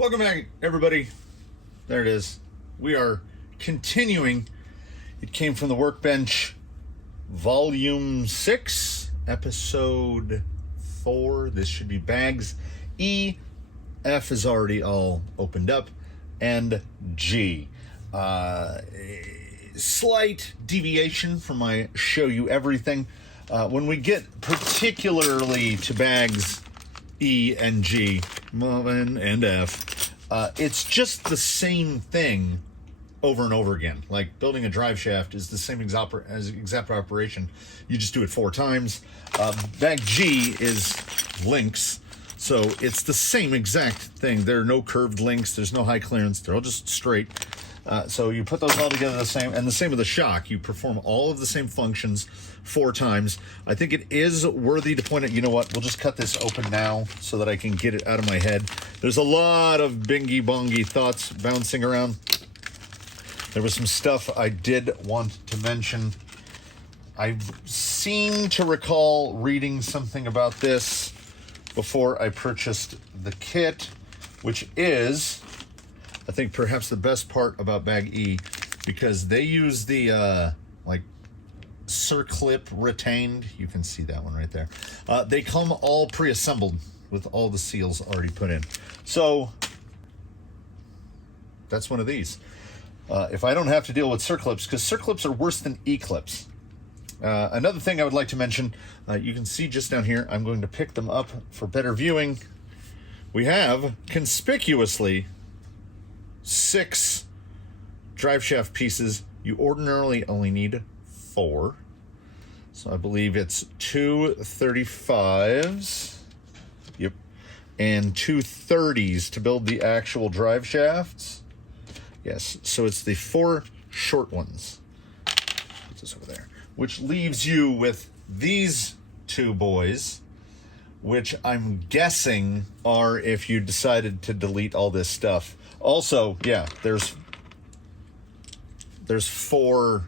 Welcome back, everybody. There it is. We are continuing. It came from the Workbench, Volume 6, Episode 4. This should be bags E. F is already all opened up, and G. Slight deviation from my show you everything. When we get particularly to bags E and G, and F, it's just the same thing over and over again. Like building a drive shaft is the same exact operation. You just do it 4 times. Bag G is links, so it's the same exact thing. There are no curved links. There's no high clearance. They're all just straight. So you put those all together the same, and the same with the shock. You perform all of the same functions 4 times. I think it is worthy to point out, you know what, we'll just cut this open now so that I can get it out of my head. There's a lot of bingy-bongy thoughts bouncing around. There was some stuff I did want to mention. I seem to recall reading something about this before I purchased the kit, which is, I think, perhaps the best part about Bag E, because they use the like circlip retained. You can see that one right there. They come all pre-assembled with all the seals already put in. So that's one of these. If I don't have to deal with circlips, because circlips are worse than E-clips. Another thing I would like to mention, you can see just down here, I'm going to pick them up for better viewing. We have conspicuously 6 drive shaft pieces. You ordinarily only need 4. So I believe it's 2 35s. Yep. And 2 30s to build the actual drive shafts. Yes, so it's the 4 short ones. Put this over there. Which leaves you with these 2 boys, which I'm guessing are if you decided to delete all this stuff. Also, yeah, there's 4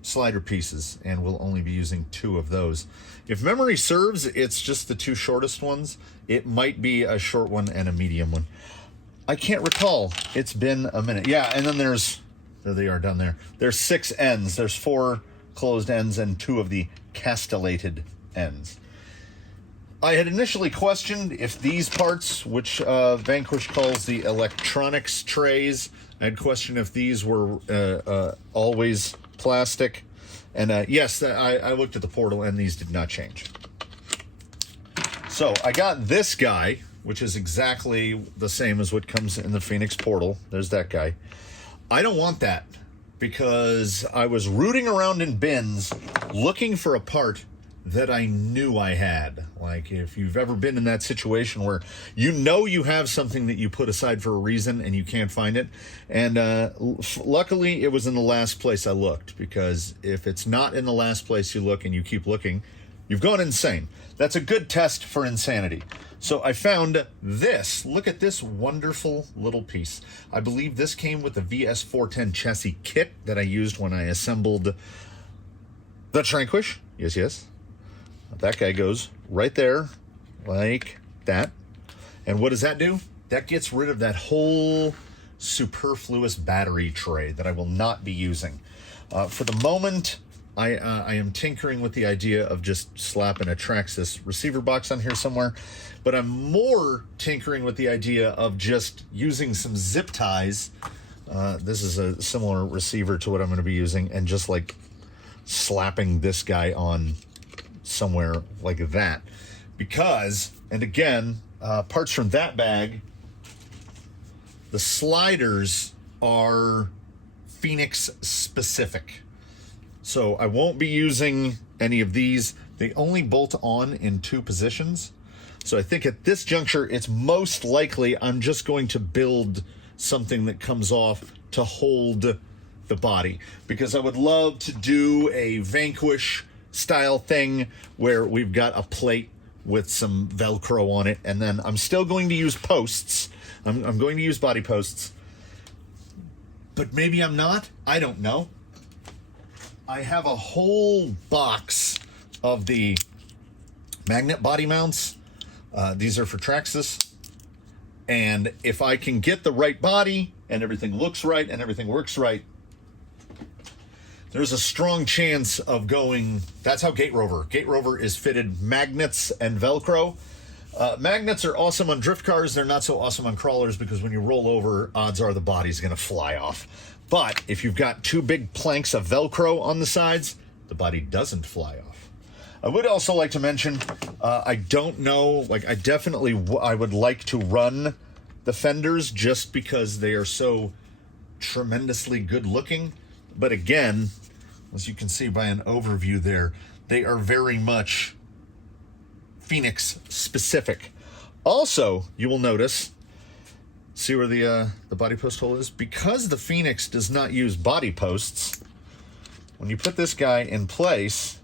slider pieces, and we'll only be using 2 of those. If memory serves, it's just the 2 shortest ones. It might be a short one and a medium one. I can't recall. It's been a minute. Yeah, and then there they are down there. There's 6 ends. There's 4 closed ends and 2 of the castellated ends. I had initially questioned if these parts, which Vanquish calls the electronics trays, I had questioned if these were always plastic. And yes, I looked at the portal and these did not change. So I got this guy, which is exactly the same as what comes in the Phoenix portal. There's that guy. I don't want that because I was rooting around in bins looking for a part that I knew I had. Like, if you've ever been in that situation where you know you have something that you put aside for a reason and you can't find it. And luckily, it was in the last place I looked, because if it's not in the last place you look and you keep looking, you've gone insane. That's a good test for insanity. So I found this. Look at this wonderful little piece. I believe this came with the VS410 chassis kit that I used when I assembled the Tranquish. Yes, yes. That guy goes right there, like that. And what does that do? That gets rid of that whole superfluous battery tray that I will not be using. For the moment, I am tinkering with the idea of just slapping a Traxxas receiver box on here somewhere. But I'm more tinkering with the idea of just using some zip ties. This is a similar receiver to what I'm going to be using, and just like slapping this guy on somewhere like that. Because, and again, parts from that bag, the sliders are Phoenix specific. So I won't be using any of these. They only bolt on in 2 positions. So I think at this juncture, it's most likely I'm just going to build something that comes off to hold the body. Because I would love to do a Vanquish style thing where we've got a plate with some Velcro on it, and then I'm still going to use posts. I'm going to use body posts, but maybe I'm not. I don't know. I have a whole box of the magnet body mounts. These are for Traxxas. And if I can get the right body and everything looks right and everything works right, there's a strong chance of going. That's how Gate Rover is fitted magnets and Velcro. Magnets are awesome on drift cars. They're not so awesome on crawlers because when you roll over, odds are the body's going to fly off. But if you've got two big planks of Velcro on the sides, the body doesn't fly off. I would also like to mention, I don't know, like I would like to run the fenders just because they are so tremendously good looking. But again, as you can see by an overview there, they are very much Phoenix specific. Also, you will notice, see where the body post hole is? Because the Phoenix does not use body posts, when you put this guy in place,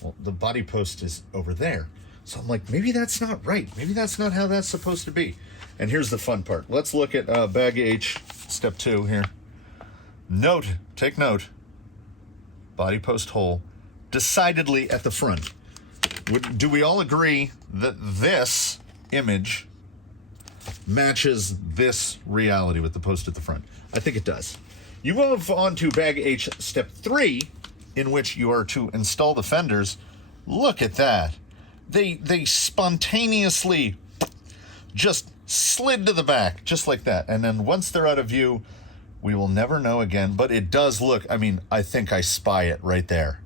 well, the body post is over there. So I'm like, maybe that's not right. Maybe that's not how that's supposed to be. And here's the fun part. Let's look at bag H, step 2 here. Take note, body post hole, decidedly at the front. Do we all agree that this image matches this reality with the post at the front? I think it does. You move on to bag H, step 3, in which you are to install the fenders. Look at that. They spontaneously just slid to the back, just like that. And then once they're out of view, we will never know again. But it does look, I mean, I think I spy it right there.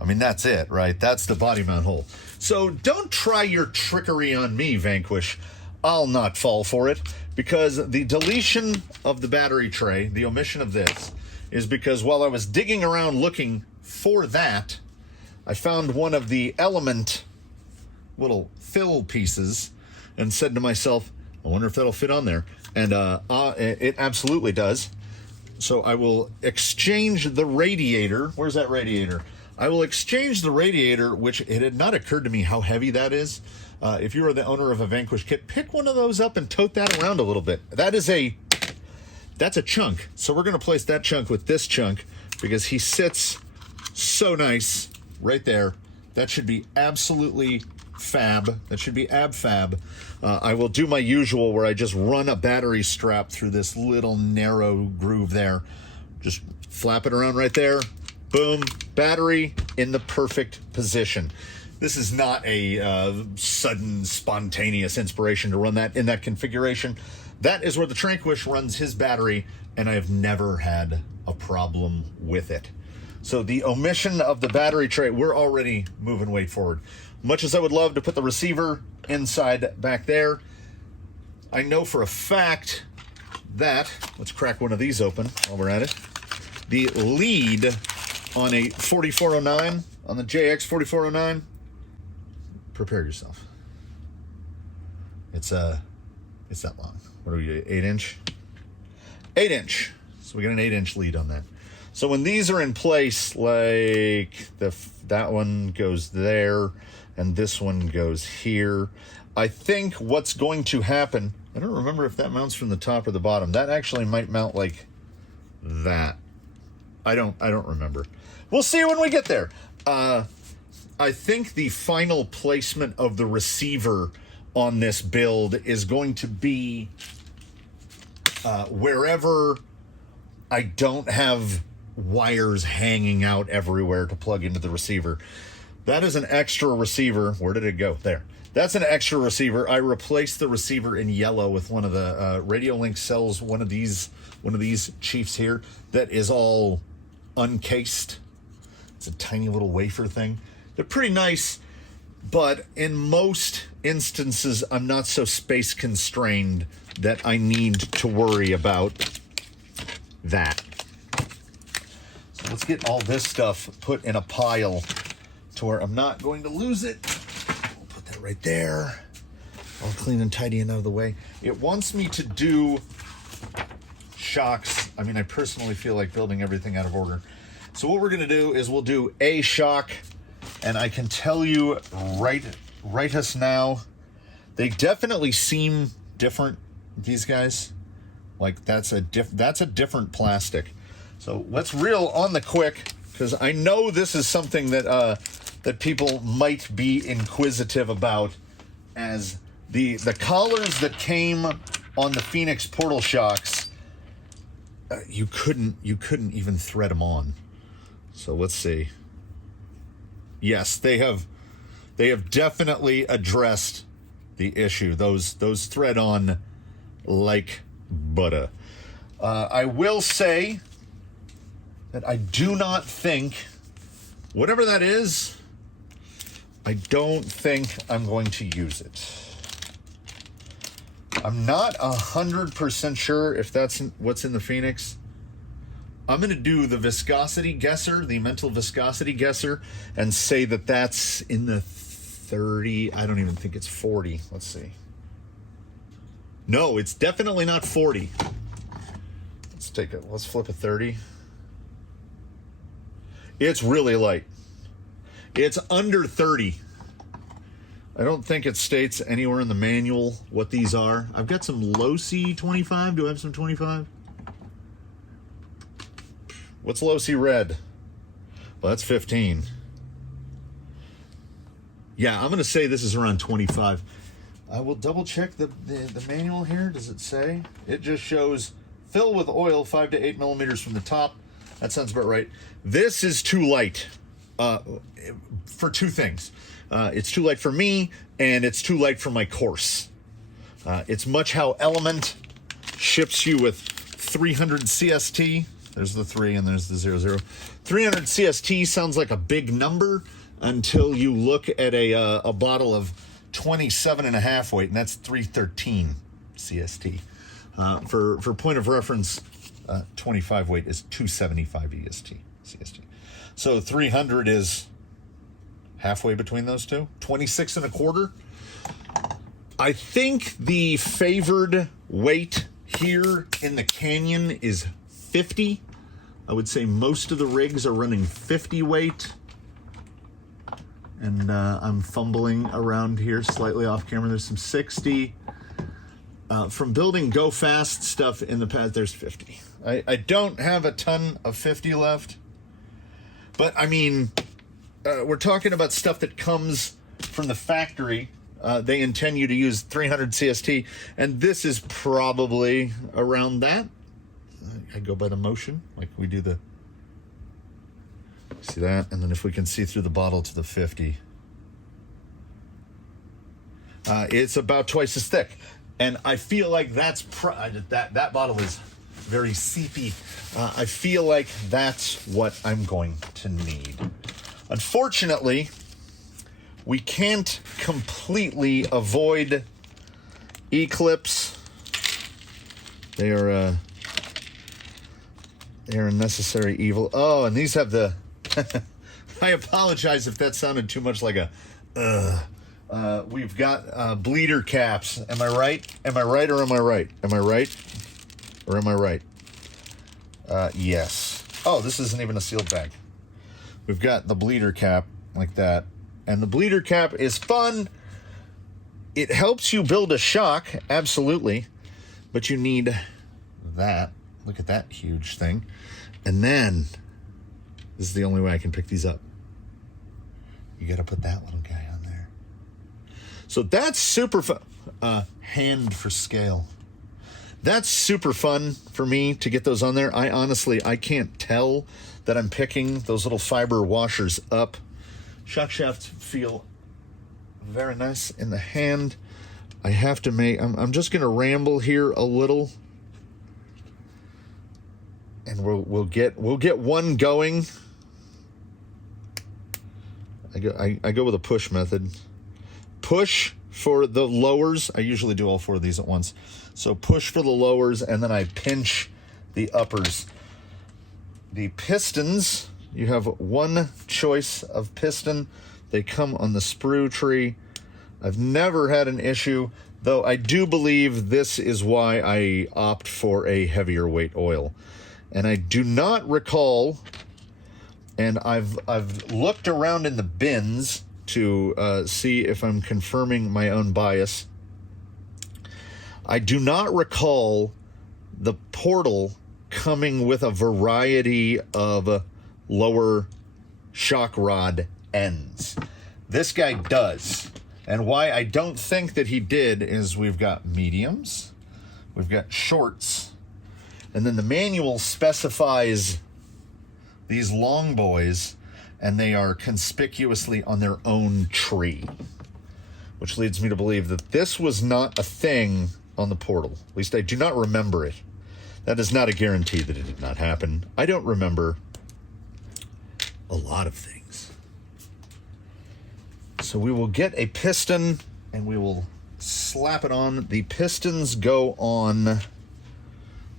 I mean, that's it, right? That's the body mount hole. So don't try your trickery on me, Vanquish. I'll not fall for it, because the deletion of the battery tray, the omission of this, is because while I was digging around looking for that, I found one of the Element little fill pieces and said to myself, I wonder if that'll fit on there. And it absolutely does. So I will exchange the radiator. Where's that radiator? I will exchange the radiator, which it had not occurred to me how heavy that is. If you are the owner of a Vanquish kit, pick one of those up and tote that around a little bit. That's a chunk. So we're going to place that chunk with this chunk because he sits so nice right there. That should be absolutely fab. That should be ab-fab. I will do my usual where I just run a battery strap through this little narrow groove there. Just flap it around right there. Boom, battery in the perfect position. This is not a sudden, spontaneous inspiration to run that in that configuration. That is where the Tranquish runs his battery, and I have never had a problem with it. So the omission of the battery tray, we're already moving way forward. Much as I would love to put the receiver inside back there, I know for a fact that, let's crack one of these open while we're at it, the lead on a 4409, on the JX 4409, prepare yourself. It's that long. What are we, 8-inch? 8-inch. So we got an 8-inch lead on that. So when these are in place, like that one goes there, and this one goes here, I think what's going to happen, I don't remember if that mounts from the top or the bottom. That actually might mount like that. I don't remember. We'll see when we get there. I think the final placement of the receiver on this build is going to be wherever I don't have wires hanging out everywhere to plug into the receiver. That is an extra receiver. Where did it go? There. That's an extra receiver. I replaced the receiver in yellow with one of the RadioLink sells one of these Chiefs here that is all uncased. It's a tiny little wafer thing. They're pretty nice, but in most instances, I'm not so space constrained that I need to worry about that. So let's get all this stuff put in a pile to where I'm not going to lose it. We'll put that right there. All clean and tidy and out of the way. It wants me to do shocks. I mean, I personally feel like building everything out of order. So what we're going to do is we'll do a shock, and I can tell you right us now, they definitely seem different, these guys. Like that's a different plastic. So let's reel on the quick, because I know this is something that that people might be inquisitive about as The collars that came on the Phoenix Portal shocks, you couldn't even thread them on. So let's see. Yes, they have definitely addressed the issue. Those thread on like butter. I will say that I do not think, whatever that is, I don't think I'm going to use it. I'm not 100% sure if that's what's in the Phoenix. I'm going to do the viscosity guesser, the mental viscosity guesser, and say that that's in the 30. I don't even think it's 40. Let's see. No, it's definitely not 40. Let's flip a 30. It's really light. It's under 30. I don't think it states anywhere in the manual what these are. I've got some low C 25. Do I have some 25? What's low C red? Well, that's 15. Yeah, I'm going to say this is around 25. I will double check the manual here. Does it say? It just shows fill with oil 5 to 8 millimeters from the top. That sounds about right. This is too light for two things. It's too light for me, and it's too light for my course. It's much how Element ships you with 300 CST. There's the 3 and there's the 00. 300 CST sounds like a big number until you look at a bottle of 27.5 weight, and that's 313 CST. For point of reference, 25 weight is 275 CST. So 300 is halfway between those two, 26.25. I think the favored weight here in the Canyon is 50. I would say most of the rigs are running 50 weight. And I'm fumbling around here slightly off camera. There's some 60. From building go fast stuff in the past, there's 50. I don't have a ton of 50 left. But I mean, we're talking about stuff that comes from the factory. They intend you to use 300 CST, and this is probably around that. I go by the motion, like we do the... See that? And then if we can see through the bottle to the 50. It's about twice as thick. And I feel like that's... that bottle is very seepy. I feel like that's what I'm going to need. Unfortunately, we can't completely avoid Eclipse. They are a necessary evil. Oh, and these have the... I apologize if that sounded too much like a... we've got bleeder caps. Am I right? Am I right or am I right? Am I right? Or am I right? Yes. Oh, this isn't even a sealed bag. We've got the bleeder cap like that. And the bleeder cap is fun. It helps you build a shock, absolutely. But you need that. Look at that huge thing. And then, this is the only way I can pick these up. You got to put that little guy on there. So that's super fun. Hand for scale. That's super fun for me to get those on there. I can't tell that I'm picking those little fiber washers up. Shock shafts feel very nice in the hand. I have to make... I'm just going to ramble here a little. And we'll get one going. I go with a push method. Push for the lowers. I usually do all 4 of these at once. So push for the lowers, and then I pinch the uppers. The pistons, you have one choice of piston. They come on the sprue tree. I've never had an issue, though I do believe this is why I opt for a heavier weight oil. And I do not recall, and I've looked around in the bins to see if I'm confirming my own bias. I do not recall the Portal coming with a variety of lower shock rod ends. This guy does. And why I don't think that he did is we've got mediums, we've got shorts, and then the manual specifies these long boys, and they are conspicuously on their own tree, which leads me to believe that this was not a thing on the Portal. At least I do not remember it. That is not a guarantee that it did not happen. I don't remember a lot of things. So we will get a piston and we will slap it on. The pistons go on,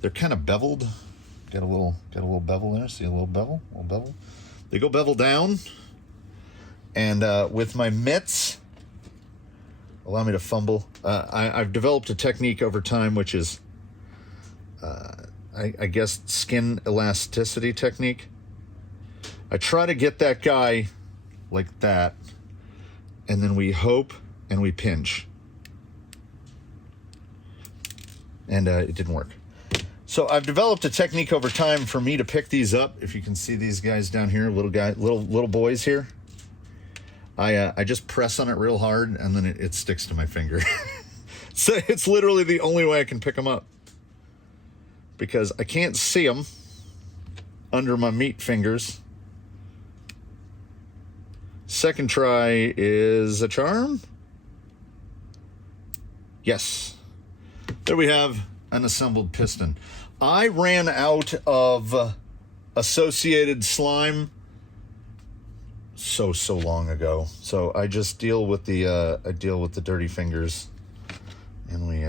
they're kind of beveled. Got a little bevel there. See a little bevel? A little bevel. They go bevel down. And with my mitts, allow me to fumble. I've developed a technique over time, which is, I guess, skin elasticity technique. I try to get that guy like that, and then we hope and we pinch. And it didn't work. So I've developed a technique over time for me to pick these up. If you can see these guys down here, little boys here. I just press on it real hard, and then it sticks to my finger. So it's literally the only way I can pick them up, because I can't see them under my meat fingers. Second try is a charm. Yes. There we have an assembled piston. I ran out of associated slime so long ago, so I just deal with the dirty fingers, and we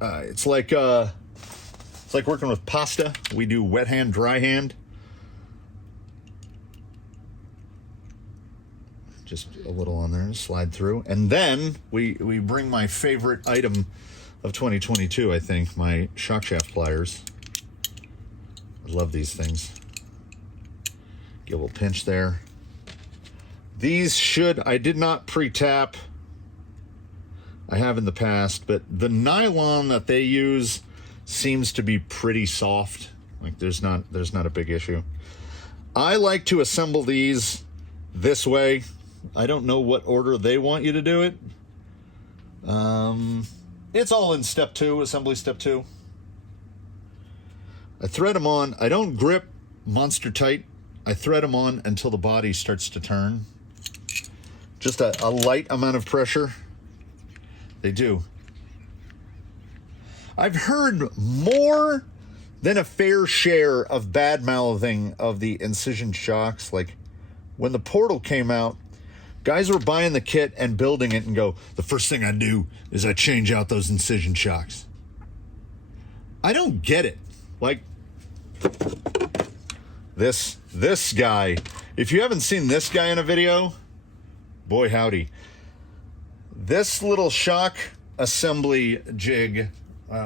it's like working with pasta. We do wet hand, dry hand. Just a little on there, slide through, and then we bring my favorite item of 2022, I think, my shock shaft pliers. I love these things. Get a little pinch there. These I did not pre-tap. I have in the past, but the nylon that they use seems to be pretty soft. Like there's not a big issue. I like to assemble these this way. I don't know what order they want you to do it. It's all in step 2, assembly step 2. I thread them on. I don't grip monster tight. I thread them on until the body starts to turn. Just a light amount of pressure. They do. I've heard more than a fair share of bad-mouthing of the Incision shocks. Like, when the Portal came out, guys were buying the kit and building it and go, the first thing I do is I change out those Incision shocks. I don't get it. Like, this guy, if you haven't seen this guy in a video, boy howdy. This little shock assembly jig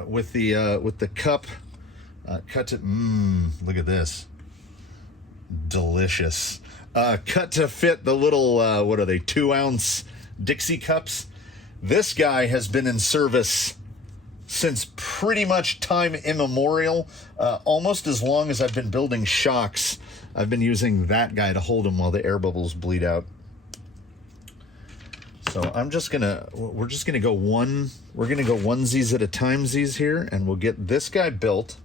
with the cup cut to, look at this. Delicious. Cut to fit the little, what are they, 2-ounce Dixie cups. This guy has been in service since pretty much time immemorial. Almost as long as I've been building shocks, I've been using that guy to hold them while the air bubbles bleed out. So we're just gonna go onesies at a timesies here, and we'll get this guy built.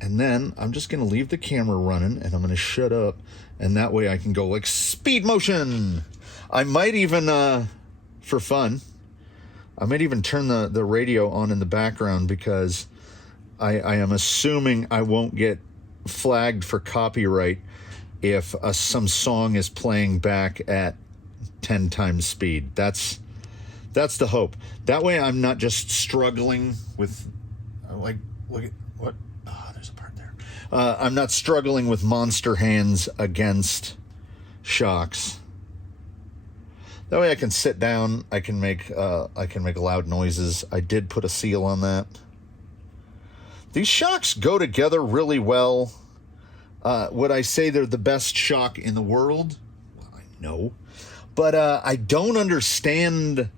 And then I'm just going to leave the camera running, and I'm going to shut up, and that way I can go like speed motion. I might even, for fun, I might even turn the radio on in the background, because I am assuming I won't get flagged for copyright if some song is playing back at 10 times speed. That's the hope. That way I'm not just struggling with, like, look at what? There's a part there. I'm not struggling with monster hands against shocks. That way I can sit down. I can make loud noises. I did put a seal on that. These shocks go together really well. Would I say they're the best shock in the world? Well, I know. But I don't understand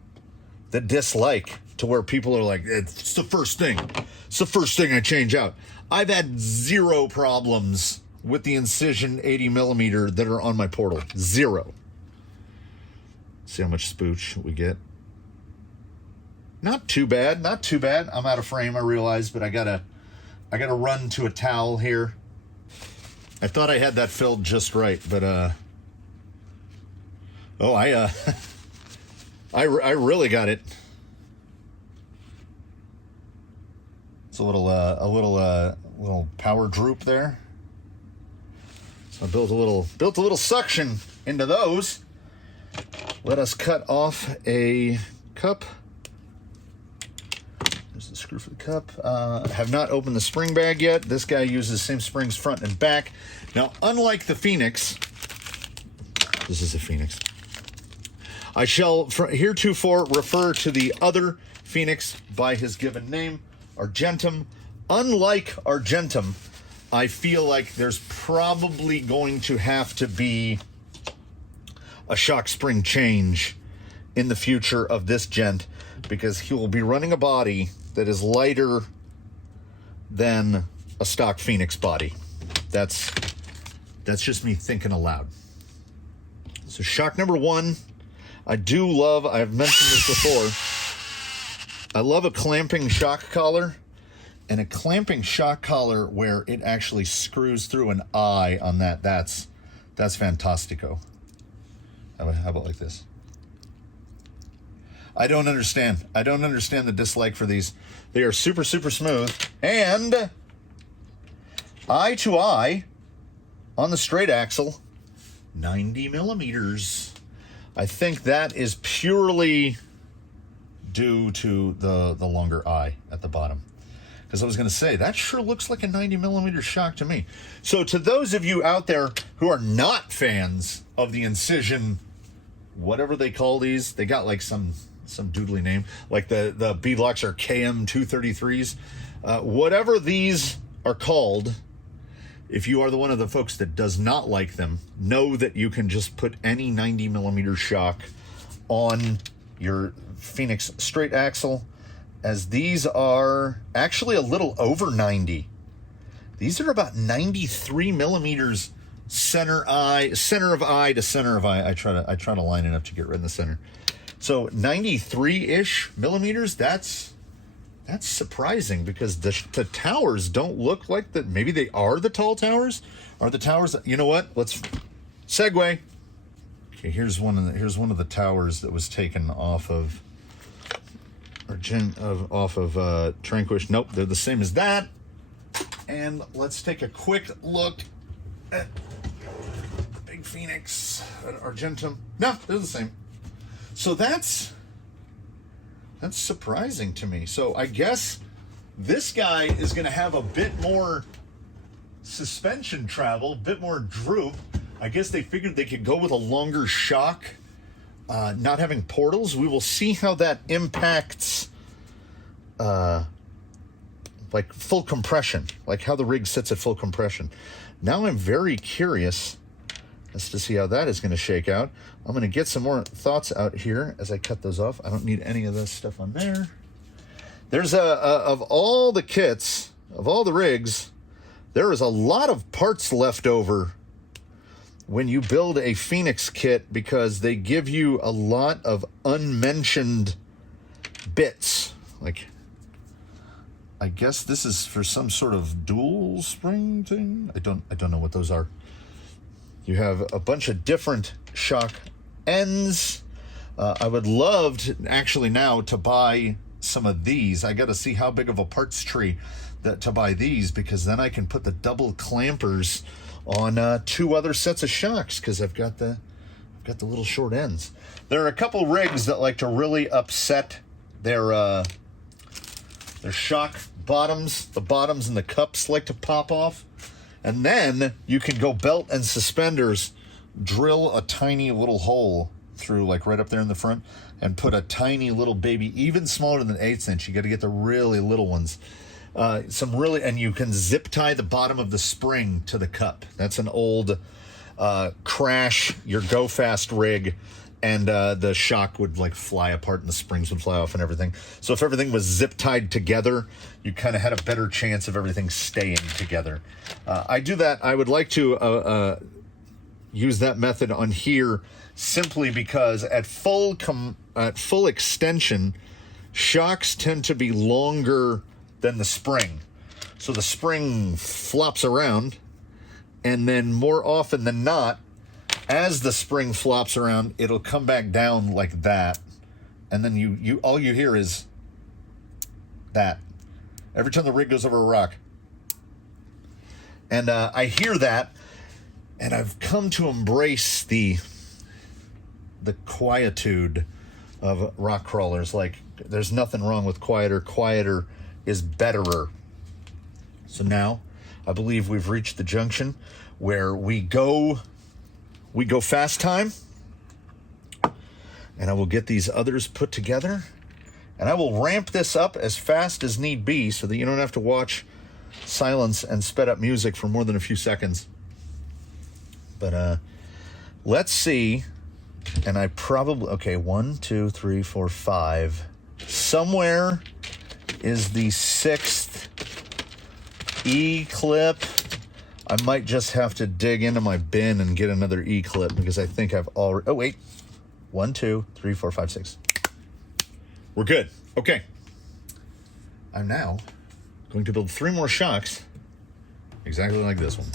the dislike to where people are like, it's the first thing. It's the first thing I change out. I've had zero problems with the Incision 80mm that are on my Portal. Zero. See how much spooch we get. Not too bad, not too bad. I'm out of frame, I realize, but I gotta run to a towel here. I thought I had that filled just right, but oh, I really got it. It's a little power droop there. So I built a little suction into those. Let us cut off a cup. There's the screw for the cup. Have not opened the spring bag yet. This guy uses the same springs front and back. Now, unlike the Phoenix, this is a Phoenix. I shall heretofore refer to the other Phoenix by his given name, Argentum. Unlike Argentum, I feel like there's probably going to have to be a shock spring change in the future of this gent, because he will be running a body that is lighter than a stock Phoenix body. That's just me thinking aloud. So shock number one, I've mentioned this before, I love a clamping shock collar, and a clamping shock collar where it actually screws through an eye on that. That's fantastico. How about like this? I don't understand the dislike for these. They are super, super smooth. And eye to eye on the straight axle, 90 millimeters. I think that is purely due to the longer eye at the bottom. Because I was going to say, that sure looks like a 90 millimeter shock to me. So to those of you out there who are not fans of the Incision, whatever they call these, they got like some doodly name, like the beadlocks are KM233s. Whatever these are called, if you are one of the folks that does not like them, know that you can just put any 90 millimeter shock on your Phoenix straight axle, as these are actually a little over 90. These are about 93 millimeters center of eye to center of eye. I try to line it up to get right in the center. So 93-ish millimeters, that's surprising, because the towers don't look like that. Maybe they are the tall towers. Are the towers? You know what? Let's segue. Okay, here's one of the towers that was taken off of Tranquish. Nope, they're the same as that. And let's take a quick look at the big Phoenix at Argentum. No, they're the same. So that's surprising to me. So I guess this guy is going to have a bit more suspension travel, a bit more droop. I guess they figured they could go with a longer shock, not having portals. We will see how that impacts like full compression, like how the rig sits at full compression. Now I'm very curious as to see how that is going to shake out. I'm going to get some more thoughts out here as I cut those off. I don't need any of this stuff on there. There's of all the kits, of all the rigs, there is a lot of parts left over when you build a Phoenix kit, because they give you a lot of unmentioned bits. Like, I guess this is for some sort of dual spring thing. I don't know what those are. You have a bunch of different shock ends. I would love to actually now to buy some of these. I got to see how big of a parts tree to buy these, because then I can put the double clampers on two other sets of shocks, because I've got the little short ends. There are a couple rigs that like to really upset their shock bottoms. The bottoms and the cups like to pop off. And then you can go belt and suspenders, drill a tiny little hole through, like right up there in the front, and put a tiny little baby, even smaller than 1/8 inch. You got to get the really little ones. And you can zip tie the bottom of the spring to the cup. That's an old crash your go fast rig, and the shock would like fly apart and the springs would fly off and everything. So if everything was zip tied together, you kind of had a better chance of everything staying together. I do that. I would like to use that method on here simply because at full extension, shocks tend to be longer than the spring. So the spring flops around, and then more often than not, as the spring flops around, it'll come back down like that. And then you all you hear is that. Every time the rig goes over a rock. And I hear that, and I've come to embrace the quietude of rock crawlers. Like, there's nothing wrong with quieter. Quieter is betterer. So now, I believe we've reached the junction where we go fast time, and I will get these others put together, and I will ramp this up as fast as need be so that you don't have to watch silence and sped up music for more than a few seconds. But let's see. And I probably, okay, 1, 2, 3, 4, 5. Somewhere is the 6th E-clip. I might just have to dig into my bin and get another E-clip because I think I've already, oh wait, 1, 2, 3, 4, 5, 6. We're good. Okay. I'm now going to build 3 more shocks exactly like this one.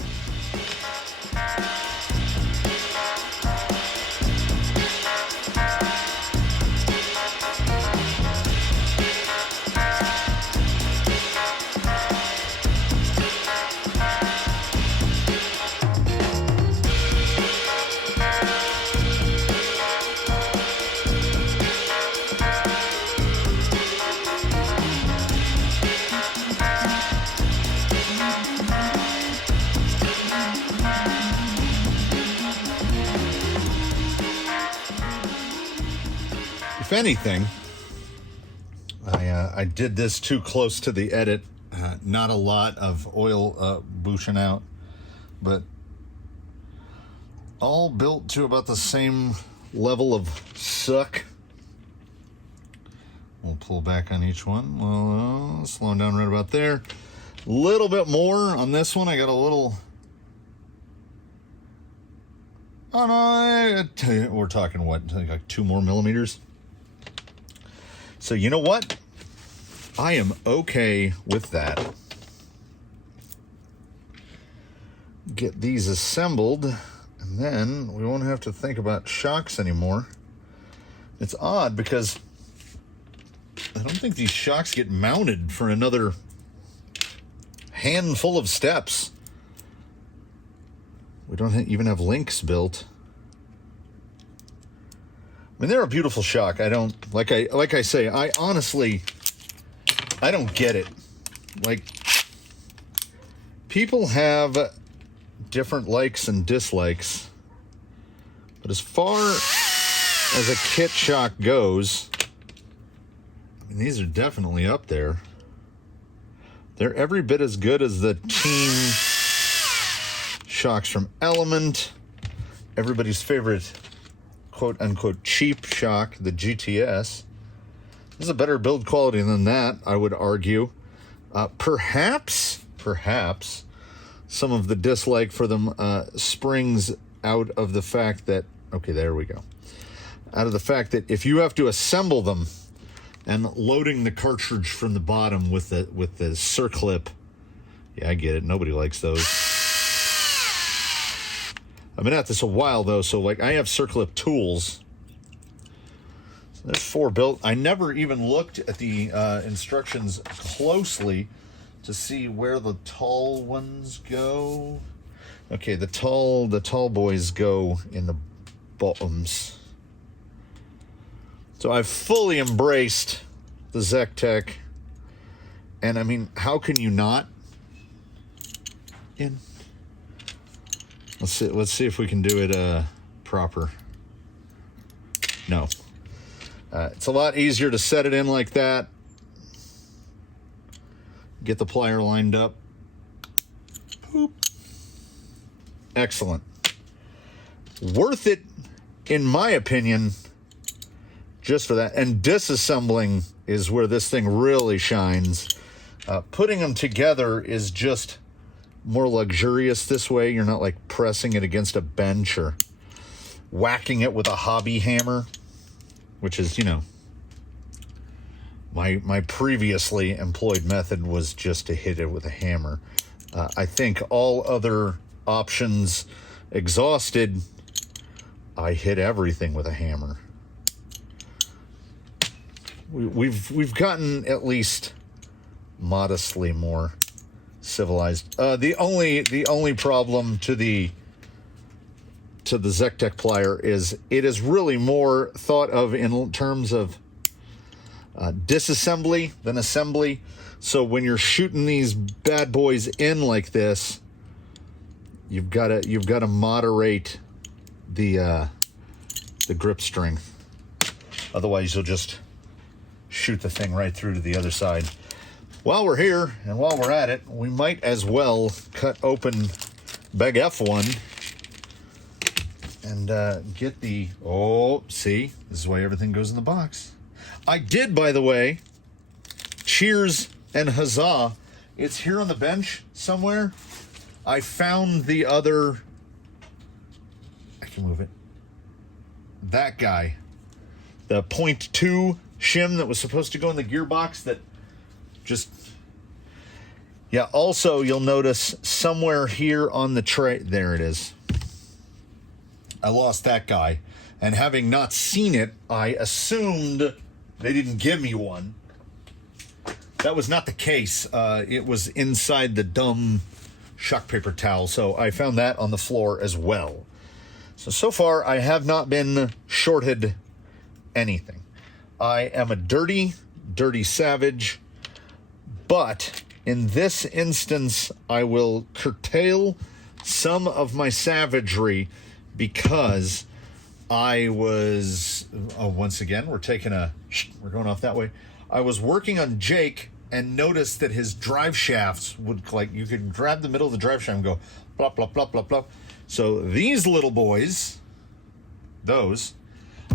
If anything, I did this too close to the edit. Not a lot of oil booshing out, but all built to about the same level of suck. We'll pull back on each one. Well, slowing down right about there. A little bit more on this one. I got a little... Oh no, we're talking what, like 2 more millimeters? So you know what? I am okay with that. Get these assembled, and then we won't have to think about shocks anymore. It's odd because I don't think these shocks get mounted for another handful of steps. We don't even have links built. I mean, they're a beautiful shock. I don't, like I say, I honestly, I don't get it. Like, people have different likes and dislikes, but as far as a kit shock goes, I mean, these are definitely up there. They're every bit as good as the team shocks from Element, everybody's favorite quote-unquote cheap shock, the GTS. This is a better build quality than that, I would argue. Perhaps some of the dislike for them springs out of the fact that, okay, there we go. Out of the fact that if you have to assemble them and loading the cartridge from the bottom with the circlip, yeah, I get it. Nobody likes those. I've been at this a while, though, so, like, I have circlip tools. So there's 4 built. I never even looked at the instructions closely to see where the tall ones go. Okay, the tall boys go in the bottoms. So I've fully embraced the Zectech. And, I mean, how can you not? Let's see if we can do it proper. No. It's a lot easier to set it in like that. Get the plier lined up. Boop. Excellent. Worth it, in my opinion, just for that. And disassembling is where this thing really shines. Putting them together is just more luxurious this way. You're not like pressing it against a bench or whacking it with a hobby hammer, which is, you know, my previously employed method was just to hit it with a hammer. I think all other options exhausted, I hit everything with a hammer. We've gotten at least modestly more civilized. The only problem to the Zectech plier is it is really more thought of in terms of disassembly than assembly. So when you're shooting these bad boys in like this, you've got to moderate the grip strength. Otherwise, you'll just shoot the thing right through to the other side. While we're here and while we're at it, we might as well cut open Beg F1 and get the, oh, see, this is why everything goes in the box. I did, by the way, cheers and huzzah, it's here on the bench somewhere. I found the other, I can move it, that guy, the .2 shim that was supposed to go in the gearbox that just, yeah, also you'll notice somewhere here on the tray, there it is. I lost that guy, and having not seen it, I assumed they didn't give me one. That was not the case. It was inside the dumb shock paper towel, so I found that on the floor as well. So far, I have not been shorted anything. I am a dirty savage, but in this instance, I will curtail some of my savagery because I was, oh, once again, we're going off that way. I was working on Jake and noticed that his drive shafts would, like, you could grab the middle of the drive shaft and go plop, plop, plop, plop, plop. So these little boys, those,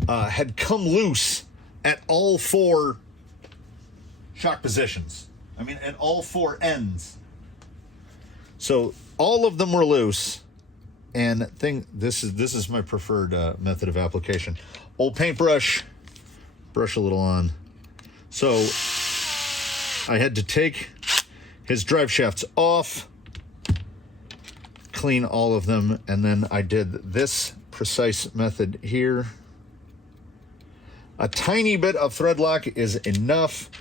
had come loose at all four shock positions. I mean, at all four ends. So all of them were loose. And this is my preferred method of application. Old paintbrush, brush a little on. So I had to take his drive shafts off, clean all of them, and then I did this precise method here. A tiny bit of thread lock is enough.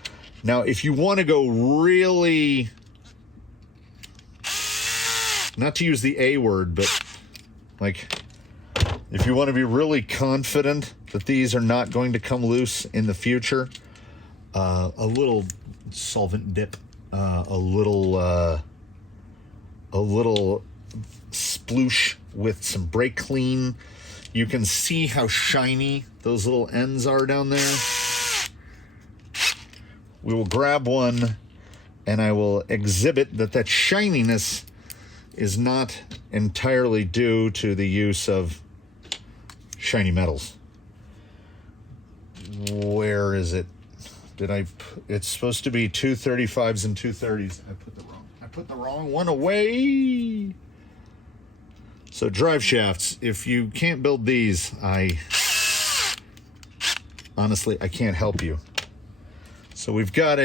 Now, if you want to go really, not to use the A word, but like, if you want to be really confident that these are not going to come loose in the future, a little solvent dip, a little sploosh with some brake clean. You can see how shiny those little ends are down there. We will grab one and I will exhibit that shininess is not entirely due to the use of shiny metals. Where is it? It's supposed to be 235s and 230s. I put the wrong one away. So drive shafts, if you can't build these, honestly, I can't help you. So we've got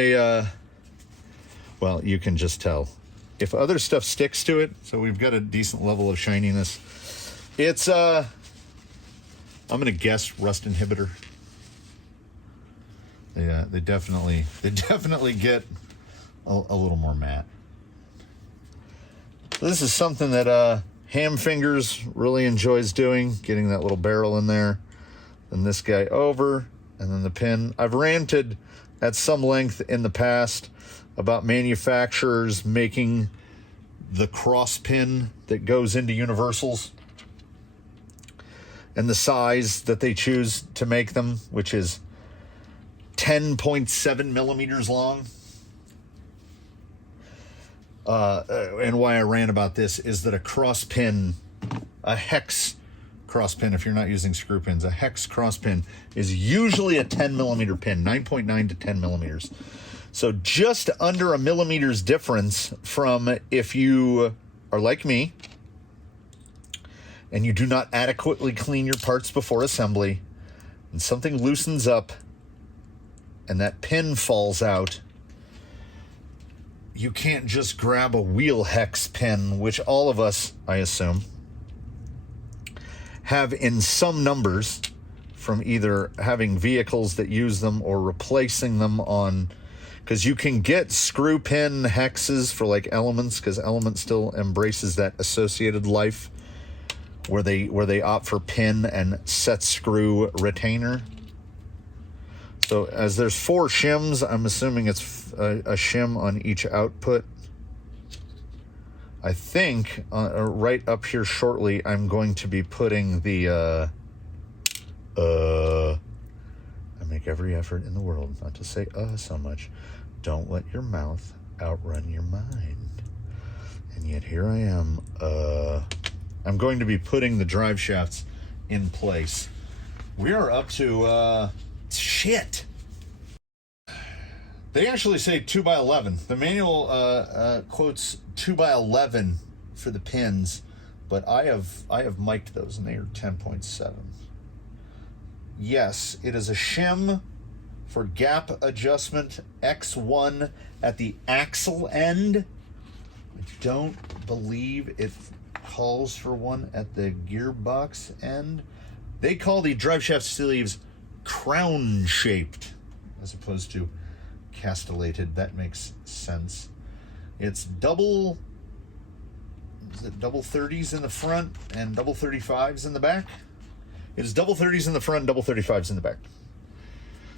well, you can just tell. If other stuff sticks to it, so we've got a decent level of shininess. It's, I'm going to guess rust inhibitor. They definitely get a little more matte. So this is something that Ham Fingers really enjoys doing, getting that little barrel in there. Then this guy over, and then the pin. I've ranted at some length in the past about manufacturers making the cross pin that goes into universals and the size that they choose to make them, which is 10.7 millimeters long. And why I rant about this is that a cross pin, a hex cross pin, if you're not using screw pins, a hex cross pin is usually a 10 millimeter pin, 9.9 to 10 millimeters. So just under a millimeter's difference from if you are like me, and you do not adequately clean your parts before assembly, and something loosens up, and that pin falls out, you can't just grab a wheel hex pin, which all of us, I assume, have in some numbers from either having vehicles that use them or replacing them on, because you can get screw pin hexes for like Elements, because Element still embraces that associated life where they opt for pin and set screw retainer. So as there's 4 shims, I'm assuming it's a shim on each output. I think right up here shortly, I'm going to be putting the, I make every effort in the world not to say so much. Don't let your mouth outrun your mind. And yet here I am, I'm going to be putting the drive shafts in place. We are up to, shit. They actually say 2x11. The manual quotes 2x11 for the pins, but I have mic'd those and they are 10.7. Yes, it is a shim for gap adjustment X1 at the axle end. I don't believe it calls for one at the gearbox end. They call the drive shaft sleeves crown shaped as opposed to castellated. That makes sense. It's double 30s in the front and double 35s in the back? It is double 30s in the front, double 35s in the back.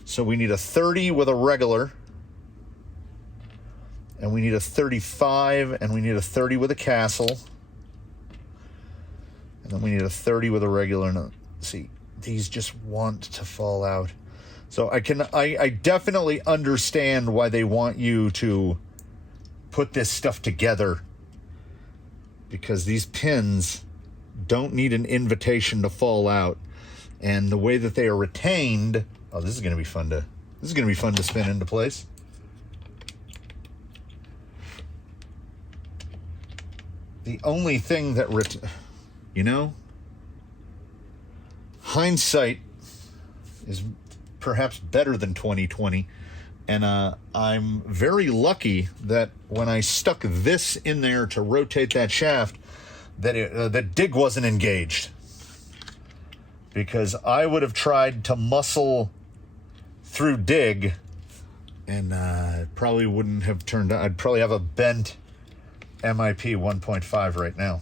So we need a 30 with a regular, and we need a 35, and we need a 30 with a castle, and then we need a 30 with a regular. And see, these just want to fall out. So I definitely understand why they want you to put this stuff together, because these pins don't need an invitation to fall out, and the way that they are retained. Oh, this is going to be fun to spin into place. The only thing that hindsight is perhaps better than 2020, and I'm very lucky that when I stuck this in there to rotate that shaft, that that dig wasn't engaged, because I would have tried to muscle through dig, and it probably wouldn't have turned out. I'd probably have a bent MIP 1.5 right now.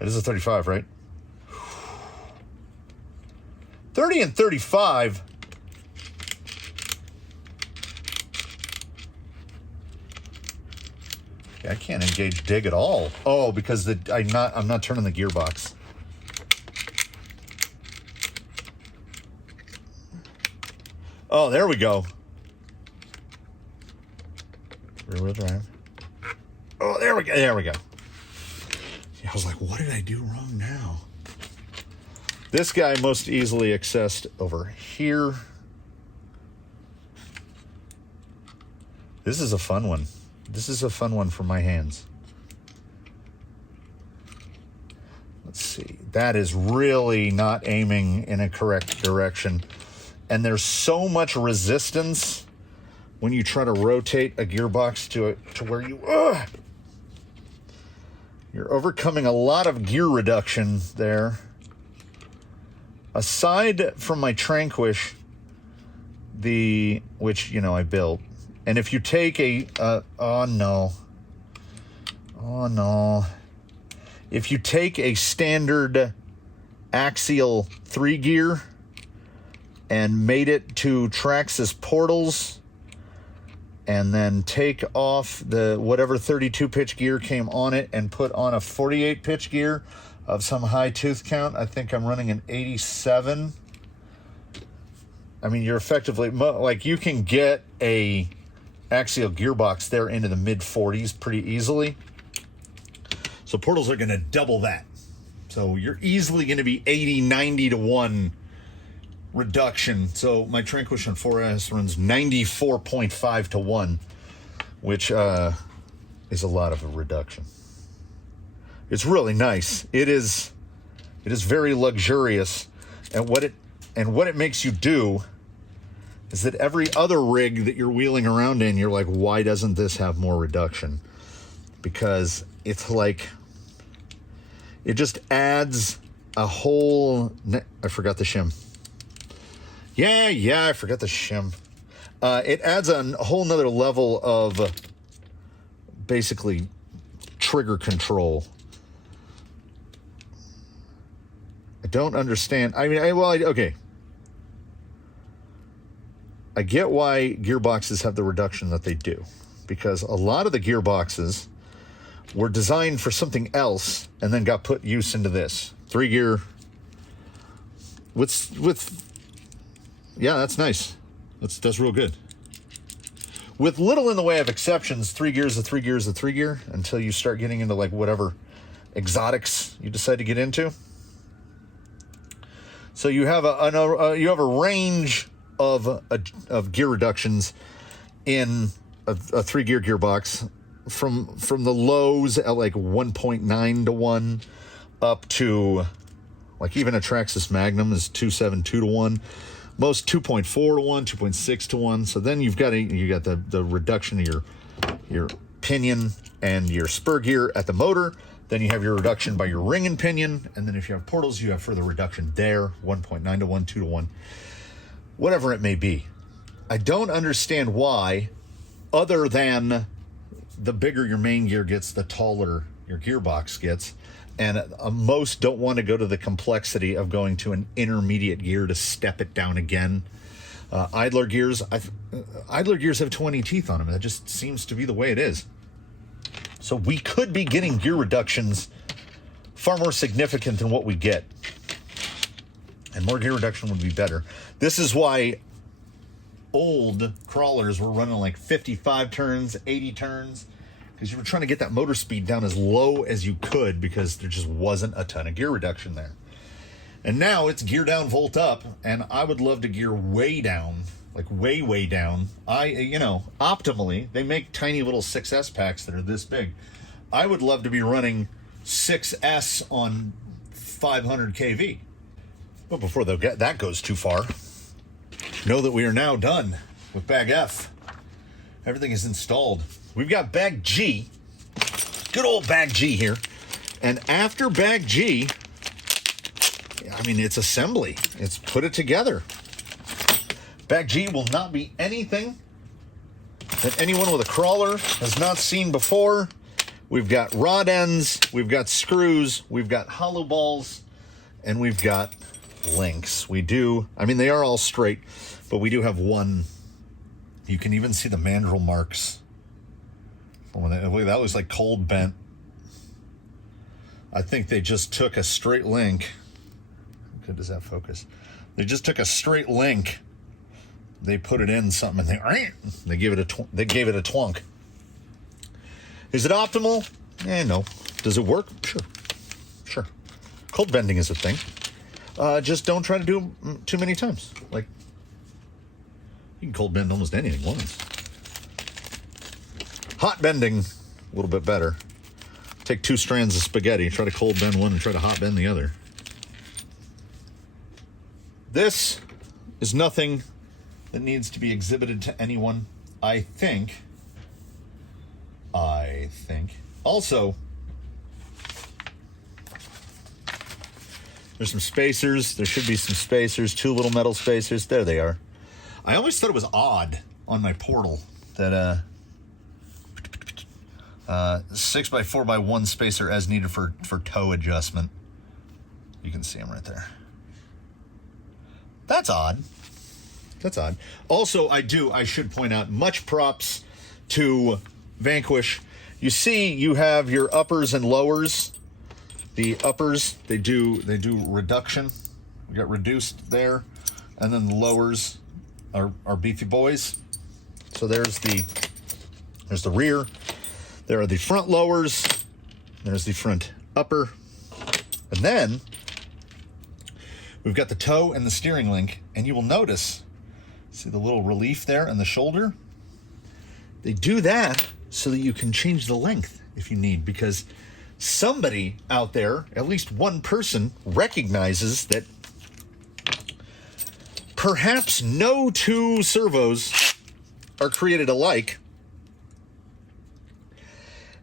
It is a 35, right? 30 and 35. I can't engage dig at all. Oh, because I'm not turning the gearbox. Oh, there we go. Rear wheel drive. Oh, there we go. There we go. I was like, what did I do wrong now? This guy most easily accessed over here. This is a fun one. This is a fun one for my hands. Let's see. That is really not aiming in a correct direction. And there's so much resistance when you try to rotate a gearbox to where you're overcoming a lot of gear reduction there. Aside from my Tranquish, which I built, and if you take oh no, if you take a standard axial 3-gear and made it to Traxxas portals, and then take off the whatever 32 pitch gear came on it and put on a 48 pitch gear of some high tooth count. I think I'm running an 87. I mean, you're effectively, like, you can get a axial gearbox there into the mid 40s pretty easily. So portals are going to double that. So you're easily going to be 80, 90 to 1 reduction. So my Tranquish on 4S runs 94.5 to 1, which is a lot of a reduction. It's really nice. It is very luxurious, and what it makes you do is that every other rig that you're wheeling around in, you're like, why doesn't this have more reduction? Because it's like, it just adds a whole, I forgot the shim. Yeah, I forgot the shim. It adds a whole nother level of basically trigger control. I don't understand. I mean, okay. I get why gearboxes have the reduction that they do, because a lot of the gearboxes were designed for something else and then got put use into this 3-gear with yeah, that's nice. That's real good. With little in the way of exceptions, 3 gears a 3 gears a 3 gear until you start getting into like whatever exotics you decide to get into. So you have a range of gear reductions in a 3-gear gearbox from the lows at like 1.9 to 1 up to like even a Traxxas Magnum is 2.72 to 1. Most 2.4 to 1, 2.6 to 1. So then you got the reduction of your pinion and your spur gear at the motor. Then you have your reduction by your ring and pinion. And then if you have portals, you have further reduction there, 1.9 to 1, 2 to 1, whatever it may be. I don't understand why, other than the bigger your main gear gets, the taller your gearbox gets. And most don't want to go to the complexity of going to an intermediate gear to step it down again. Idler gears have 20 teeth on them. That just seems to be the way it is. So we could be getting gear reductions far more significant than what we get. And more gear reduction would be better. This is why old crawlers were running like 55 turns, 80 turns, because you were trying to get that motor speed down as low as you could because there just wasn't a ton of gear reduction there. And now it's gear down, volt up, and I would love to gear way down, like way down. Optimally, they make tiny little 6S packs that are this big. I would love to be running 6S on 500 kV. But before that goes too far, know that we are now done with bag F. Everything is installed. We've got bag G, good old bag G here. And after bag G, I mean, it's assembly. It's put it together. Bag G will not be anything that anyone with a crawler has not seen before. We've got rod ends, we've got screws, we've got hollow balls, and we've got links. They are all straight, but we do have one. You can even see the mandrel marks. That was like cold bent. I think they just took a straight link. How good does that focus? They just took a straight link. They put it in something and they gave it a twunk. Is it optimal? No. Does it work? Sure. Cold bending is a thing. Just don't try to do them too many times. Like, you can cold bend almost anything once. Hot bending, a little bit better. Take 2 strands of spaghetti, try to cold bend one and try to hot bend the other. This is nothing that needs to be exhibited to anyone, I think. Also, there's some spacers. There should be some spacers, 2 little metal spacers. There they are. I always thought it was odd on my portal that 6x4x1 spacer as needed for toe adjustment. You can see them right there. That's odd. Also, I should point out, much props to Vanquish. You see, you have your uppers and lowers. The uppers, they do reduction. We got reduced there. And then the lowers are beefy boys. So there's the rear. There are the front lowers. There's the front upper. And then we've got the toe and the steering link. And you will notice, see the little relief there in the shoulder? They do that so that you can change the length if you need, because somebody out there, at least one person, recognizes that perhaps no two servos are created alike.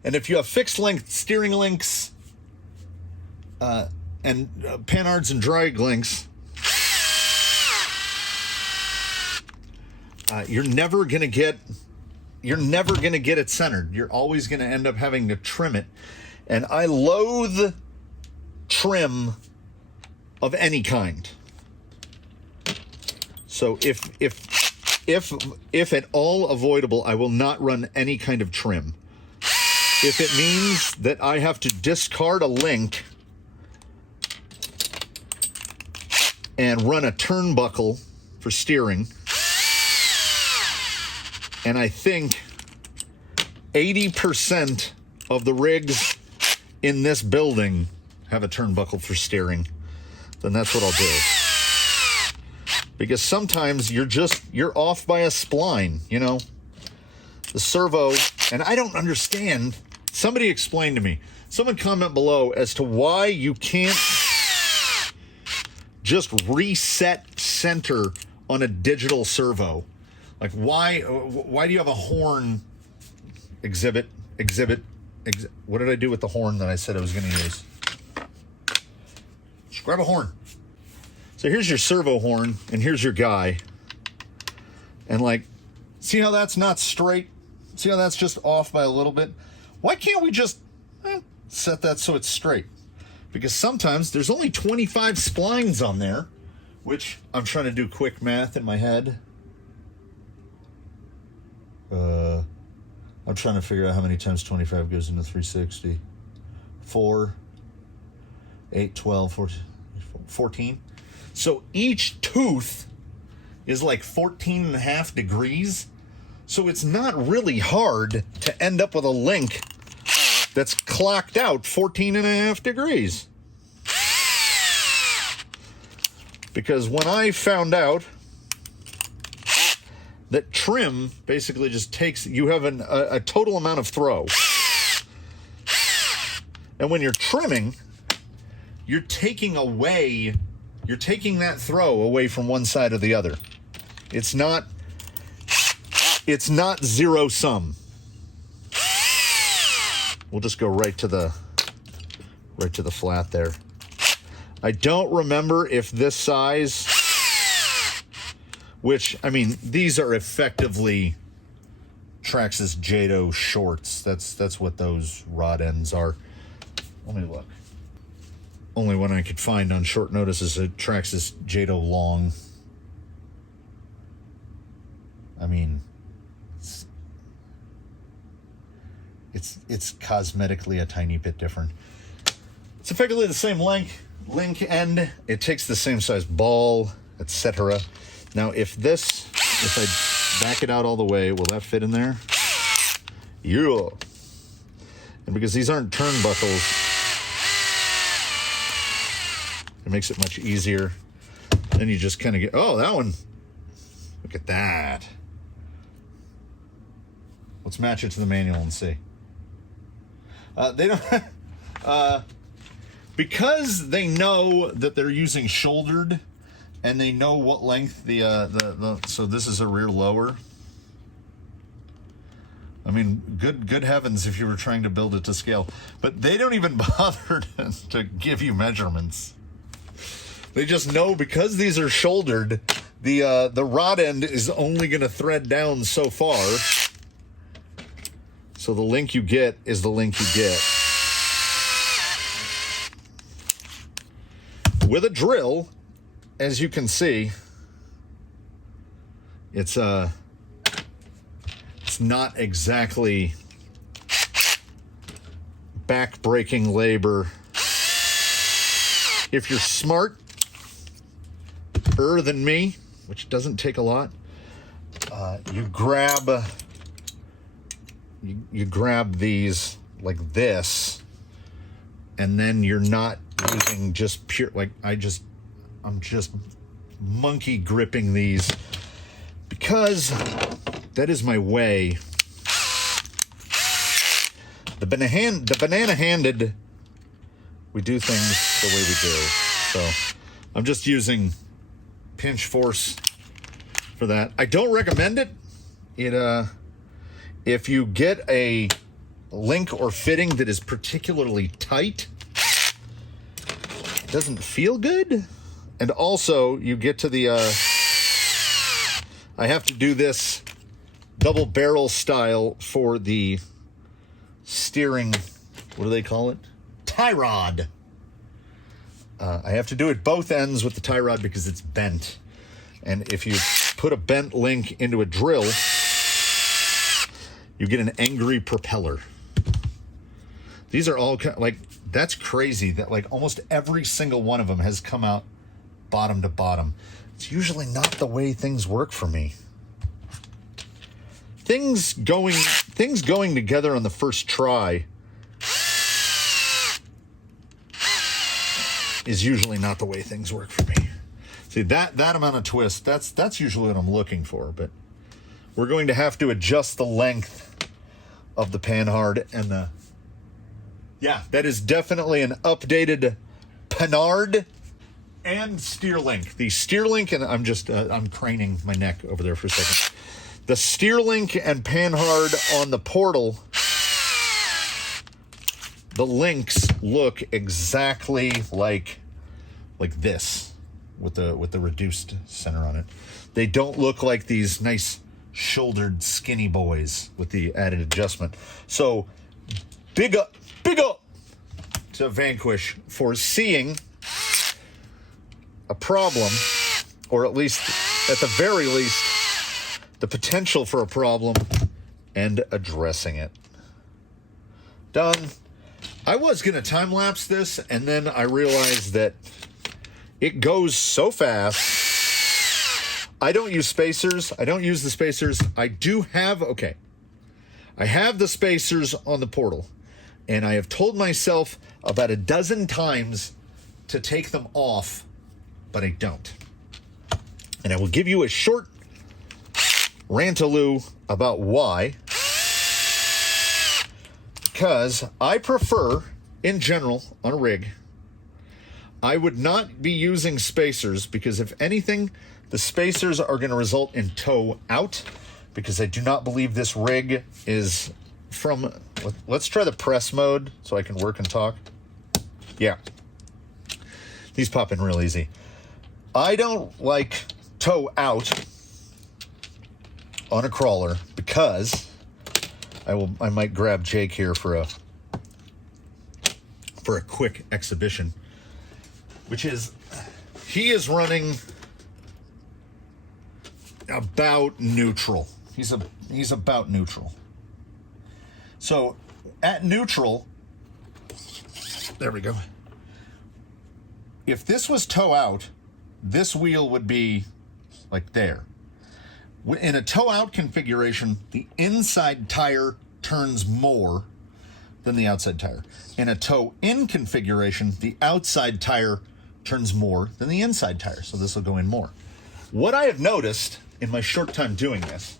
And if you have fixed length steering links and panards and drag links, you're never gonna get it centered. You're always gonna end up having to trim it. And I loathe trim of any kind. So if at all avoidable, I will not run any kind of trim. If it means that I have to discard a link and run a turnbuckle for steering, and I think 80% of the rigs in this building have a turnbuckle for steering, then that's what I'll do. Because sometimes you're off by a spline, you know? The servo, and I don't understand. Somebody explain to me. Someone comment below as to why you can't just reset center on a digital servo. Like, why do you have a horn exhibit? What did I do with the horn that I said I was going to use? Just grab a horn. So here's your servo horn, and here's your guy. And like, see how that's not straight? See how that's just off by a little bit? Why can't we just set that so it's straight? Because sometimes there's only 25 splines on there, which I'm trying to do quick math in my head. I'm trying to figure out how many times 25 goes into 360. 4, 8, 12, 14. So each tooth is like 14.5 degrees. So it's not really hard to end up with a link that's clocked out 14.5 degrees. Because when I found out that trim basically just takes, you have a total amount of throw. And when you're trimming, you're taking that throw away from one side or the other. It's not zero sum. We'll just go right to the flat there. I don't remember if this size, which, I mean, these are effectively Traxxas Jado shorts. That's what those rod ends are. Let me look. Only one I could find on short notice is a Traxxas Jado long. I mean, it's cosmetically a tiny bit different. It's effectively the same link end. It takes the same size ball, etc. Now, if I back it out all the way, will that fit in there? Yeah. And because these aren't turnbuckles, it makes it much easier. Then you just kind of get, oh, that one. Look at that. Let's match it to the manual and see. They don't, because they know that they're using shouldered, and they know what length so this is a rear lower. I mean, good heavens if you were trying to build it to scale. But they don't even bother to give you measurements. They just know because these are shouldered, the rod end is only going to thread down so far. So the link you get is the link you get. With a drill, as you can see, it's not exactly back-breaking labor. If you're smarter than me, which doesn't take a lot, you grab these like this, and then you're not using just pure, like I'm just monkey gripping these because that is my way The banana-handed, we do things the way we do. So I'm just using pinch force for that. I don't recommend it. If you get a link or fitting that is particularly tight, it doesn't feel good. And also, you get to the, I have to do this double barrel style for the steering, what do they call it? Tie rod. I have to do it both ends with the tie rod because it's bent. And if you put a bent link into a drill, you get an angry propeller. These are all like, that's crazy that like almost every single one of them has come out bottom to bottom. It's usually not the way things work for me. Things going together on the first try is usually not the way things work for me. See, that amount of twist, that's usually what I'm looking for, but we're going to have to adjust the length of the panhard and the, yeah, that is definitely an updated panhard and steer link. The steer link, and I'm craning my neck over there for a second. The steer link and panhard on the Portal, the links look exactly like this with the reduced center on it. They don't look like these nice shouldered skinny boys with the added adjustment. So big up to Vanquish for seeing a problem, or at the very least, the potential for a problem, and addressing it. Done. I was going to time-lapse this, and then I realized that it goes so fast. I don't use spacers. I don't use the spacers. I have the spacers on the Portal, and I have told myself about a dozen times to take them off, but I don't. And I will give you a short rantaloo about why. Because I prefer, in general, on a rig, I would not be using spacers, because if anything, the spacers are going to result in toe out, because I do not believe this rig is from, let's try the press mode so I can work and talk. Yeah. These pop in real easy. I don't like toe out on a crawler because I might grab Jake here for a quick exhibition, which is he is running about neutral. He's about neutral. So at neutral, there we go. If this was toe out, this wheel would be like there. In a toe out configuration, the inside tire turns more than the outside tire. In a toe in configuration, the outside tire turns more than the inside tire. So this will go in more. What I have noticed in my short time doing this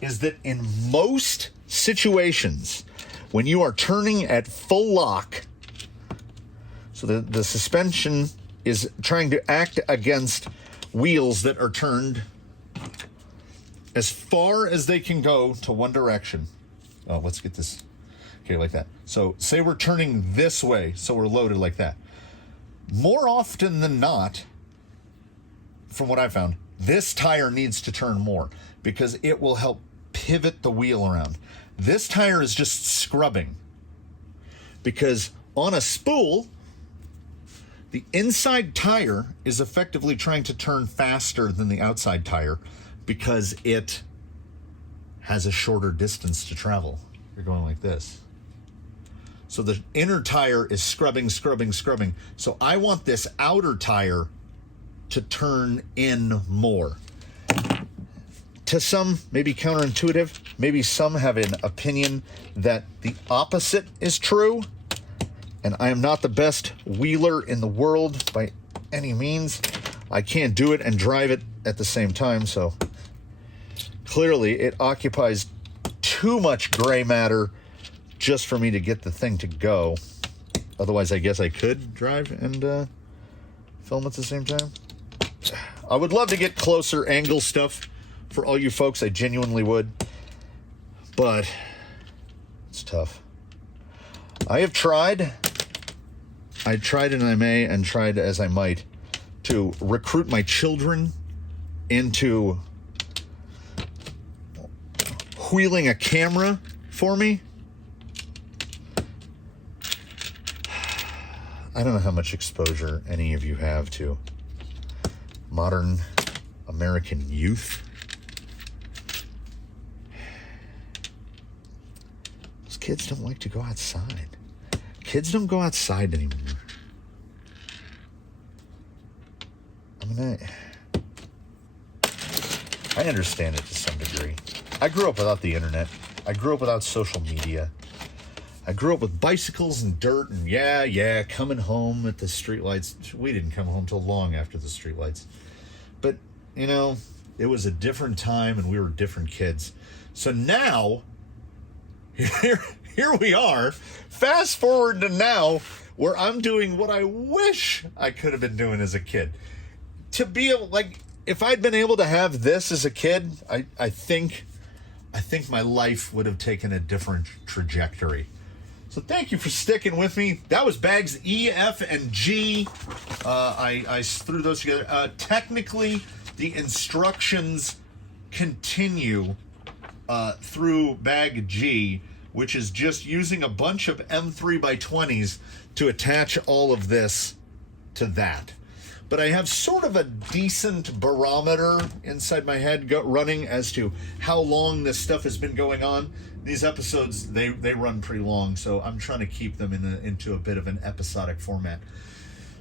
is that in most situations, when you are turning at full lock, so the suspension is trying to act against wheels that are turned as far as they can go to one direction. Oh, let's get this. Okay, like that. So say we're turning this way, so we're loaded like that. More often than not, from what I found, this tire needs to turn more because it will help pivot the wheel around. This tire is just scrubbing because on a spool, the inside tire is effectively trying to turn faster than the outside tire because it has a shorter distance to travel. You're going like this. So the inner tire is scrubbing. So I want this outer tire to turn in more. To some, maybe counterintuitive, maybe some have an opinion that the opposite is true. And I am not the best wheeler in the world by any means. I can't do it and drive it at the same time, so clearly it occupies too much gray matter just for me to get the thing to go. Otherwise, I guess I could drive and film at the same time. I would love to get closer angle stuff for all you folks. I genuinely would. But it's tough. I have tried. I tried and I may, and tried as I might, to recruit my children into wheeling a camera for me. I don't know how much exposure any of you have to modern American youth. Those kids don't like to go outside. Kids don't go outside anymore. I mean, I understand it to some degree. I grew up without the internet. I grew up without social media. I grew up with bicycles and dirt and yeah, coming home at the streetlights. We didn't come home till long after the streetlights. But, you know, it was a different time and we were different kids. So now, here we are, fast forward to now, where I'm doing what I wish I could have been doing as a kid. To be able, like, if I'd been able to have this as a kid, I think my life would have taken a different trajectory. So thank you for sticking with me. That was bags E, F, and G. I threw those together. Technically, the instructions continue through bag G, which is just using a bunch of M3x20s to attach all of this to that. But I have sort of a decent barometer inside my head running as to how long this stuff has been going on. These episodes, they run pretty long, so I'm trying to keep them into a bit of an episodic format.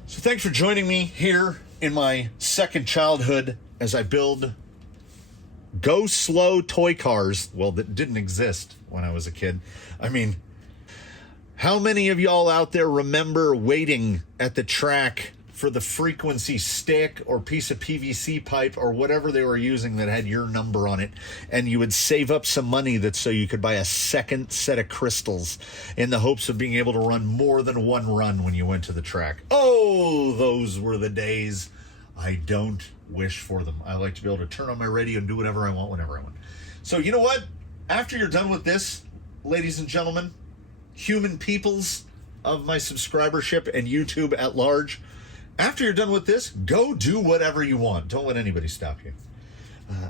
So thanks for joining me here in my second childhood as I build go slow toy cars. Well, that didn't exist when I was a kid. I mean, how many of y'all out there remember waiting at the track for the frequency stick or piece of PVC pipe or whatever they were using that had your number on it, and you would save up some money so you could buy a second set of crystals in the hopes of being able to run more than one run when you went to the track? Oh, those were the days. I don't wish for them. I like to be able to turn on my radio and do whatever I want whenever I want. So you know what? After you're done with this, ladies and gentlemen, human peoples of my subscribership and YouTube at large, after you're done with this, go do whatever you want. Don't let anybody stop you.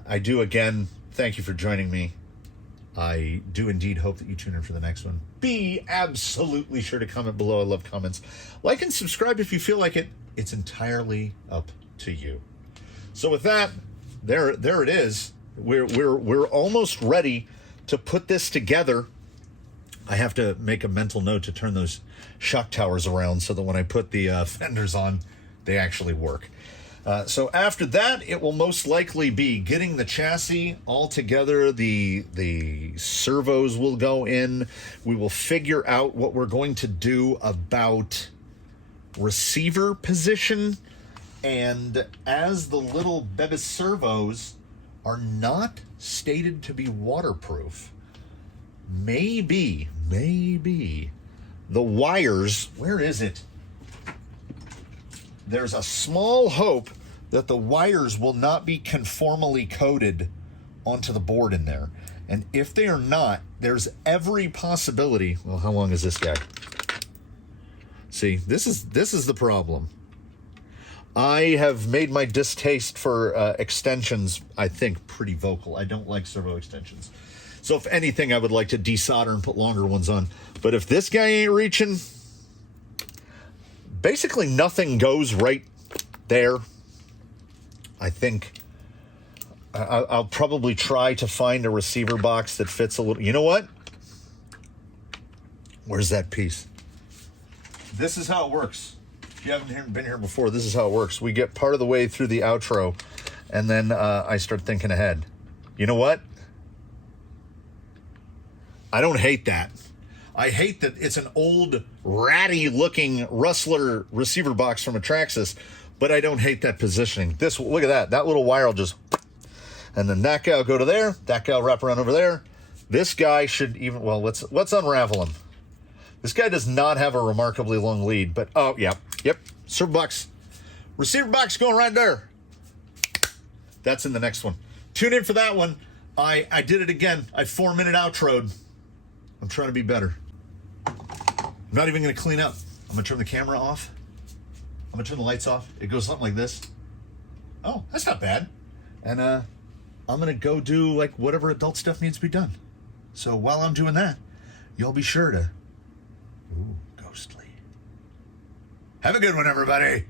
I do, again, thank you for joining me. I do indeed hope that you tune in for the next one. Be absolutely sure to comment below. I love comments. Like and subscribe if you feel like it. It's entirely up to you. So with that, there it is. We're almost ready to put this together. I have to make a mental note to turn those shock towers around so that when I put the fenders on, they actually work. So after that, it will most likely be getting the chassis all together. The servos will go in. We will figure out what we're going to do about receiver position. And as the little Bebis servos are not stated to be waterproof, maybe the wires, where is it? There's a small hope that the wires will not be conformally coded onto the board in there. And if they are not, there's every possibility. Well, how long is this guy? See, this is the problem. I have made my distaste for extensions, I think, pretty vocal. I don't like servo extensions. So if anything, I would like to desolder and put longer ones on. But if this guy ain't reaching, basically nothing goes right there. I think I'll probably try to find a receiver box that fits a little. You know what? Where's that piece? This is how it works. If you haven't been here before, this is how it works. We get part of the way through the outro, and then I start thinking ahead. You know what? I don't hate that. I hate that it's an old, ratty-looking Rustler receiver box from a Traxxas, but I don't hate that positioning. This, look at that. That little wire will just... And then that guy will go to there. That guy will wrap around over there. This guy should even, well, let's unravel him. This guy does not have a remarkably long lead, but, oh, yep, server box. Receiver box going right there. That's in the next one. Tune in for that one. I did it again. I 4-minute outroed. I'm trying to be better. I'm not even going to clean up. I'm going to turn the camera off. I'm going to turn the lights off. It goes something like this. Oh, that's not bad. And I'm going to go do like whatever adult stuff needs to be done. So while I'm doing that, you'll be sure to... Ooh, ghostly. Have a good one, everybody.